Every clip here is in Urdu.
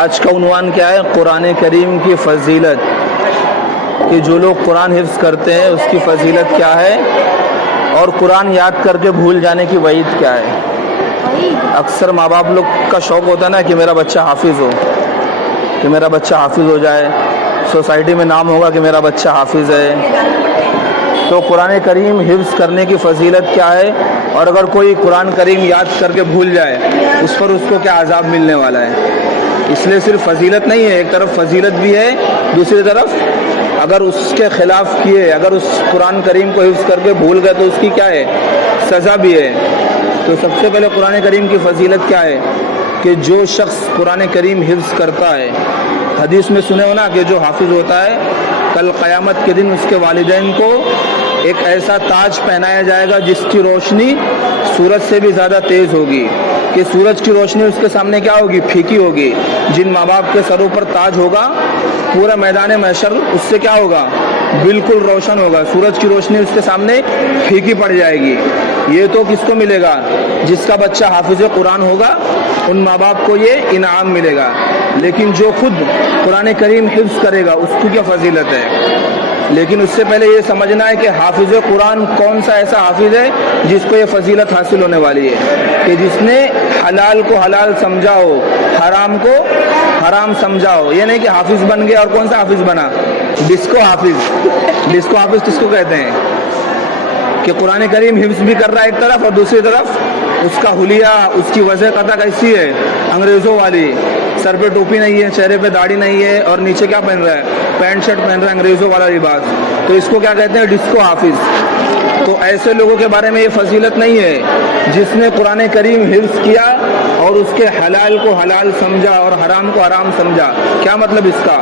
آج کا عنوان کیا ہے؟ قرآن کریم کی فضیلت، کہ جو لوگ قرآن حفظ کرتے ہیں اس کی فضیلت کیا ہے، اور قرآن یاد کر کے بھول جانے کی وعید کیا ہے۔ اکثر ماں باپ لوگ کا شوق ہوتا ہے نا کہ میرا بچہ حافظ ہو، کہ میرا بچہ حافظ ہو جائے، سوسائٹی میں نام ہوگا کہ میرا بچہ حافظ ہے۔ تو قرآن کریم حفظ کرنے کی فضیلت کیا ہے، اور اگر کوئی قرآن کریم یاد کر کے بھول جائے اس پر اس کو کیا عذاب ملنے والا ہے۔ اس لیے صرف فضیلت نہیں ہے، ایک طرف فضیلت بھی ہے، دوسری طرف اگر اس کے خلاف کیے، اگر اس قرآن کریم کو حفظ کر کے بھول گئے تو اس کی کیا ہے، سزا بھی ہے۔ تو سب سے پہلے قرآن کریم کی فضیلت کیا ہے کہ جو شخص قرآن کریم حفظ کرتا ہے، حدیث میں سنے ہو نا کہ جو حافظ ہوتا ہے کل قیامت کے دن اس کے والدین کو ایک ایسا تاج پہنایا جائے گا جس کی روشنی سورج سے بھی زیادہ تیز ہوگی، کہ سورج کی روشنی اس کے سامنے کیا ہوگی، پھیکی ہوگی۔ جن ماں باپ کے سروں پر تاج ہوگا پورا میدان محشر اس سے کیا ہوگا، بالکل روشن ہوگا، سورج کی روشنی اس کے سامنے پھیکی پڑ جائے گی۔ یہ تو کس کو ملے گا؟ جس کا بچہ حافظ قرآن ہوگا، ان ماں باپ کو یہ انعام ملے گا۔ لیکن جو خود قرآن کریم حفظ کرے گا اس کی کیا فضیلت ہے؟ لیکن اس سے پہلے یہ سمجھنا ہے کہ حافظ قرآن کون سا ایسا حافظ ہے جس کو یہ فضیلت حاصل ہونے والی ہے، کہ جس نے حلال کو حلال سمجھا ہو، حرام کو حرام سمجھا ہو۔ یہ نہیں کہ حافظ بن گیا اور کون سا حافظ بنا، ڈسکو حافظ۔ ڈسکو حافظ کس کو کہتے ہیں؟ کہ قرآن کریم حفظ بھی کر رہا ہے ایک طرف، اور دوسری طرف اس کا حلیہ، اس کی وضع قطع کیسی ہے، انگریزوں والی، سر پہ ٹوپی نہیں ہے، چہرے پہ داڑھی نہیں ہے، اور نیچے کیا پہن رہا ہے، پینٹ شرٹ پہن رہا ہے، انگریزوں والا لباس۔ تو اس کو کیا کہتے ہیں؟ ڈسکو حافظ۔ تو ایسے لوگوں کے بارے میں یہ فضیلت نہیں ہے جس نے قرآن کریم حفظ کیا اور اس کے حلال کو حلال سمجھا اور حرام کو حرام سمجھا۔ کیا مطلب اس کا؟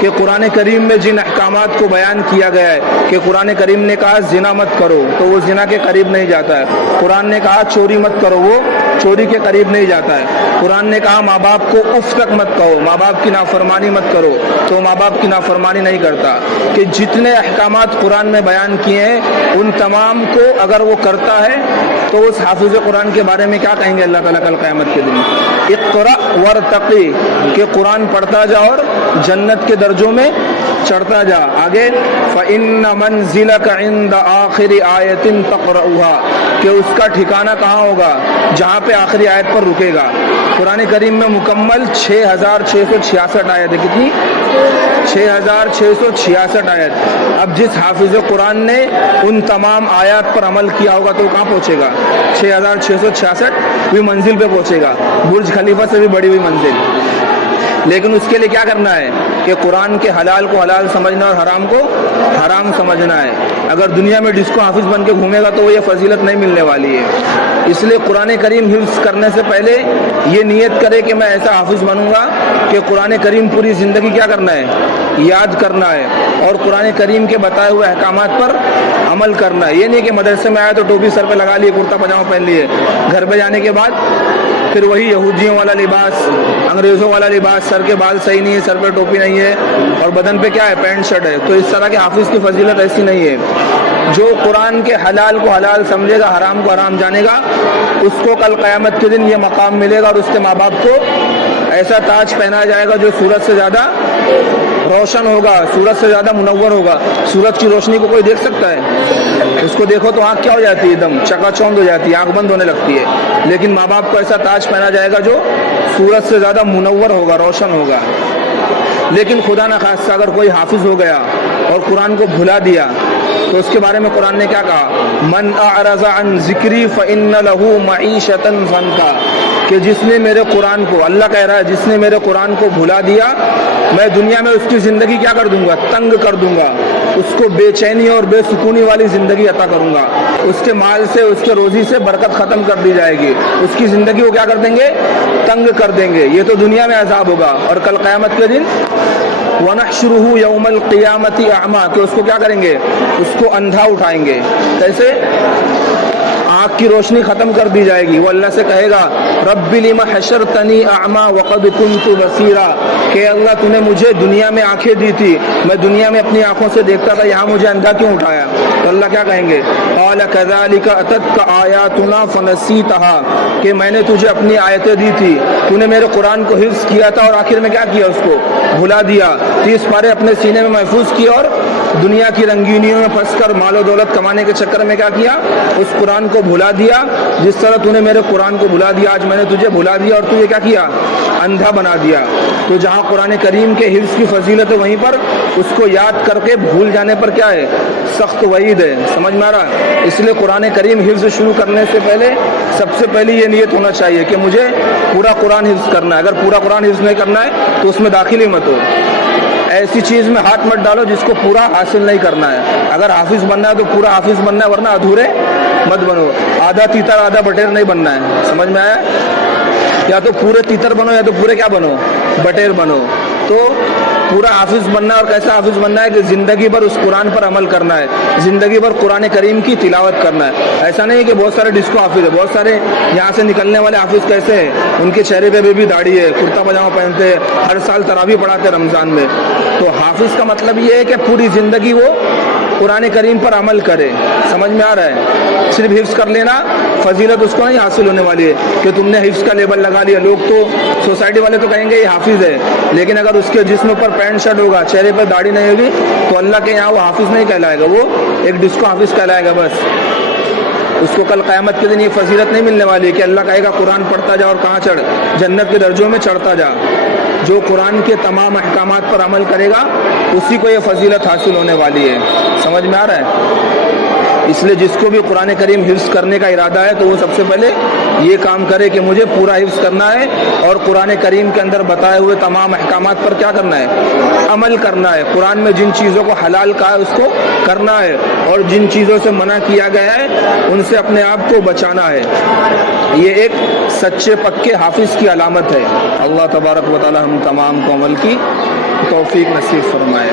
کہ قرآن کریم میں جن احکامات کو بیان کیا گیا ہے، کہ قرآن کریم نے کہا زنا مت کرو تو وہ زنا کے قریب نہیں جاتا ہے، قرآن نے کہا چوری مت کرو وہ چوری کے قریب نہیں جاتا ہے، قرآن نے کہا ماں باپ کو اف تک مت کہو، ماں باپ کی نافرمانی مت کرو تو ماں باپ کی نافرمانی نہیں کرتا۔ کہ جتنے احکامات قرآن میں بیان کیے ہیں ان تمام کو اگر وہ کرتا ہے تو اس حافظ قرآن کے بارے میں کیا کہیں گے اللہ تعالیٰ کل قیامت کے دن؟ اقرأ ورتقی، کہ قرآن پڑھتا جا اور جنت کے درجوں میں چڑھتا جا۔ آگے فَإِنَّ مَنزِلَكَ عِنْدَ آخِرِ آیَةٍ تَقْرَؤُهَا، کہ اس کا ٹھکانہ کہاں ہوگا؟ جہاں پہ آخری آیت پر رکے گا۔ قرآن کریم میں مکمل 6666 آیت ہے۔ کتنی؟ 6666 آیت۔ اب جس حافظ قرآن نے ان تمام آیات پر عمل کیا ہوگا تو کہاں پہنچے گا؟ 6666 منزل پہ پہنچے گا، برج خلیفہ سے بھی بڑی ہوئی منزل۔ لیکن اس کے لیے کیا کرنا ہے کہ قرآن کے حلال کو حلال سمجھنا اور حرام کو حرام سمجھنا ہے۔ اگر دنیا میں ڈسکو حافظ بن کے گھومے گا تو وہ یہ فضیلت نہیں ملنے والی ہے۔ اس لیے قرآن کریم حفظ کرنے سے پہلے یہ نیت کرے کہ میں ایسا حافظ بنوں گا کہ قرآن کریم پوری زندگی کیا کرنا ہے، یاد کرنا ہے، اور قرآن کریم کے بتائے ہوئے احکامات پر عمل کرنا ہے۔ یہ نہیں کہ مدرسے میں آیا تو ٹوپی سر پہ لگا لیے، کرتا پاجامہ پہن لیے، گھر پہ جانے کے بعد پھر وہی یہودیوں والا لباس، انگریزوں والا لباس، سر کے بال صحیح نہیں ہے، سر پہ ٹوپی نہیں ہے، اور بدن پہ کیا ہے، پینٹ شرٹ ہے۔ تو اس طرح کے حافظ کی فضیلت ایسی نہیں ہے۔ جو قرآن کے حلال کو حلال سمجھے گا، حرام کو حرام جانے گا، اس کو کل قیامت کے دن یہ مقام ملے گا، اور اس کے ماں باپ کو ایسا تاج پہنایا جائے گا جو سورج سے زیادہ روشن ہوگا، سورج سے زیادہ منور ہوگا۔ سورج کی روشنی کو کوئی دیکھ سکتا ہے؟ اس کو دیکھو تو آنکھ کیا ہو جاتی ہے، ایک دم چکا چوند ہو جاتی ہے، آنکھ بند ہونے لگتی ہے۔ لیکن ماں باپ کو ایسا تاج پہنا جائے گا جو سورج سے زیادہ منور ہوگا، روشن ہوگا۔ لیکن خدا نخواستہ اگر کوئی حافظ ہو گیا اور قرآن کو بھلا دیا تو اس کے بارے میں قرآن نے کیا کہا؟ من اعرض عن ذکری فإن له معیشۃ ضنکا، کہ جس نے میرے قرآن کو، اللہ کہہ رہا ہے جس نے میرے قرآن کو بھلا دیا میں دنیا میں اس کی زندگی کیا کر دوں گا، تنگ کر دوں گا، اس کو بے چینی اور بے سکونی والی زندگی عطا کروں گا، اس کے مال سے، اس کے روزی سے برکت ختم کر دی جائے گی، اس کی زندگی کو کیا کر دیں گے، تنگ کر دیں گے۔ یہ تو دنیا میں عذاب ہوگا، اور کل قیامت کے دن وَنَحْشُرُهُ يَوْمَ الْقِيَامَةِ أَعْمَىٰ، کہ اس کو کیا کریں گے، اس کو اندھا اٹھائیں گے۔ کیسے؟ آنکھ کی روشنی ختم کر دی جائے گی، وہ اللہ سے کہے گا رب لم حشرتنی اعمیٰ وقد كنت بصیرا، کہ اللہ تو نے مجھے دنیا میں آنکھیں دی تھی، میں دنیا میں اپنی آنکھوں سے دیکھتا تھا، یہاں مجھے اندھا کیوں اٹھایا؟ تو اللہ کیا کہیں گے؟ قال كذلك اتتك آیاتنا فنسیتها، کہ میں نے تجھے اپنی آیتیں دی تھی، تو نے میرے قرآن کو حفظ کیا تھا اور آخر میں کیا کیا؟ اس کو بھلا دیا۔ 30 پارے اپنے سینے میں محفوظ کیے اور دنیا کی رنگینیوں میں پھنس کر مال و دولت کمانے کے چکر میں کیا کیا؟ اس قرآن کو بھلا دیا۔ جس طرح تو نے میرے قرآن کو بھلا دیا، آج میں نے تجھے بھلا دیا اور تجھے کیا کیا؟ اندھا بنا دیا۔ تو جہاں قرآن کریم کے حفظ کی فضیلت ہے، وہیں پر اس کو یاد کر کے بھول جانے پر کیا ہے؟ سخت وعید ہے۔ سمجھ میں آ رہا ہے؟ اس لیے قرآن کریم حفظ شروع کرنے سے پہلے سب سے پہلی یہ نیت ہونا چاہیے کہ مجھے پورا قرآن حفظ کرنا ہے۔ اگر پورا قرآن حفظ نہیں کرنا ہے تو اس میں داخل ہی مت ہو، ایسی چیز میں ہاتھ مت ڈالو جس کو پورا حاصل نہیں کرنا ہے۔ اگر حافظ بننا ہے تو پورا حافظ بننا ہے، ورنہ ادھورے مت بنو۔ آدھا تیتر آدھا بٹیر نہیں بننا ہے۔ سمجھ میں آیا؟ یا تو پورے تیتر بنو یا تو پورے کیا بنو؟ بٹیر بنو۔ تو پورا حافظ بننا ہے، اور کیسا حافظ بننا ہے کہ زندگی بھر اس قرآن پر عمل کرنا ہے، زندگی بھر قرآن کریم کی تلاوت کرنا ہے۔ ایسا نہیں ہے کہ بہت سارے ڈسکو حافظ ہے، بہت سارے یہاں سے نکلنے والے حافظ کیسے ہیں؟ ان کے چہرے پہ بھی داڑھی ہے، کرتا پاجامہ پہنتے ہیں، ہر سال تراویح پڑھاتے ہیں رمضان میں۔ تو حافظ کا مطلب یہ ہے کہ پوری زندگی وہ قرآن کریم پر عمل کرے۔ سمجھ میں آ رہا ہے؟ صرف حفظ کر لینا فضیلت اس کو نہیں حاصل ہونے والی ہے کہ تم نے حفظ کا لیبل لگا لیا۔ لوگ تو سوسائٹی والے تو کہیں گے یہ حافظ ہے، لیکن اگر اس کے جسم پر پینٹ شرٹ ہوگا، چہرے پر داڑھی نہیں ہوگی، تو اللہ کے یہاں وہ حافظ نہیں کہلائے گا، وہ ایک ڈسکو حافظ کہلائے گا بس۔ اس کو کل قیامت کے دن یہ فضیلت نہیں ملنے والی ہے کہ اللہ کہے گا قرآن پڑھتا جا اور کہاں چڑھ؟ جنت کے درجوں میں چڑھتا جا۔ جو قرآن کے تمام احکامات پر عمل کرے گا اسی کو یہ فضیلت حاصل ہونے والی ہے۔ سمجھ میں آ رہا ہے؟ اس لیے جس کو بھی قرآن کریم حفظ کرنے کا ارادہ ہے تو وہ سب سے پہلے یہ کام کرے کہ مجھے پورا حفظ کرنا ہے اور قرآن کریم کے اندر بتائے ہوئے تمام احکامات پر کیا کرنا ہے؟ عمل کرنا ہے۔ قرآن میں جن چیزوں کو حلال کہا ہے اس کو کرنا ہے، اور جن چیزوں سے منع کیا گیا ہے ان سے اپنے آپ کو بچانا ہے۔ یہ ایک سچے پکے حافظ کی علامت ہے۔ اللہ تبارک و تعالی ہم تمام کو عمل کی توفیق نصیب فرمائے۔